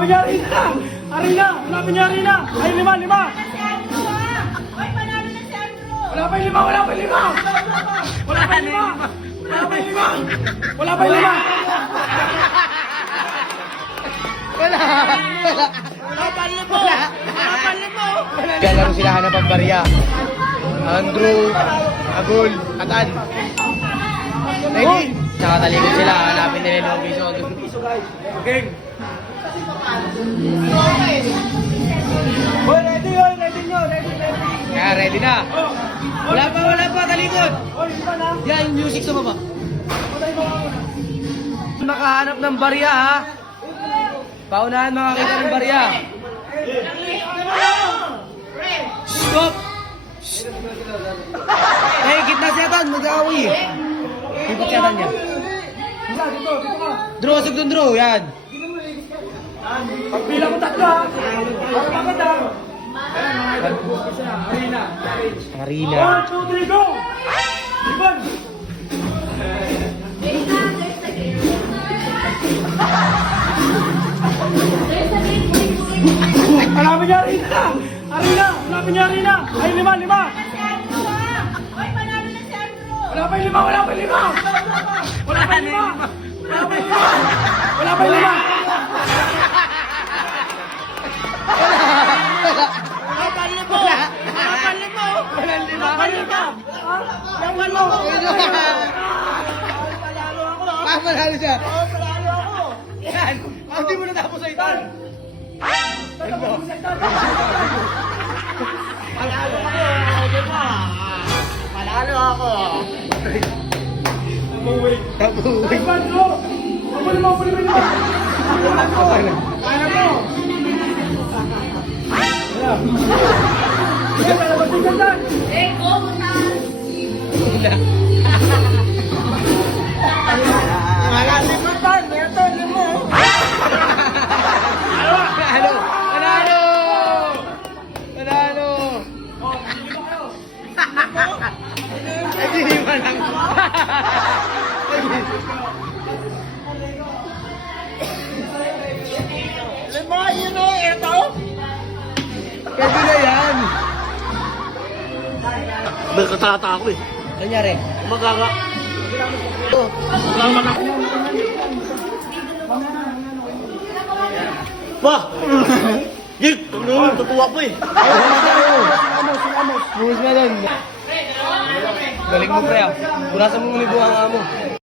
Wala pa niya Arena! Arena! Wala pa niya Arena! Ay, lima! Wala pa yung lima! Wala pa yung lima! Wala pa yung lima! Wala pa yung lima! Wala pa yung lima! Diyan laro sila hanap ang barya. Andrew, Agul, Atan. Ready? Nakatalikod sila, hanapin nila yung piso. Okay. Hoy, ready nyo, ready. Kaya ready na. Wala pa, talikod. Hoy, iba na. Yan, yung music sa baba. Nakahanap ng barya ha. Paunahan makakita ng barya. Stop! Eh, gitna si Atan, mag-aaway eh. Hipot si Atan niya. Dito ka. Draw, asog doon draw, yan. Pagbilang ko tatlo ha. Para maganda. Ayan, Arena. Arena. 1, 2, 3, go! Iban! Wala pa niya Arena! Arena! Wala pa niya Arena! Ay, lima! Wala pa yung lima! Wala pa yung lima! Wala pa yung lima! Wala pa yung lima! Panalo siya. Yan. Hindi mo natapos sa Itan. Panalo ako! Tabuhin. Iban mo! Huli mo! Kaya mo! Sige, palabas din ka dyan! Malalimutan! Ito, limo! Panalo! Hindi lima lang. Lima, yun o! Ito! Pwede na yan. Nagkatata ako eh. Kanyari. Magaga. Oh. Magaga. Pa! Gig! Tutuwa po eh. Buhos na doon. Galing mo pre ah. Purasan mo ulit buhang amo.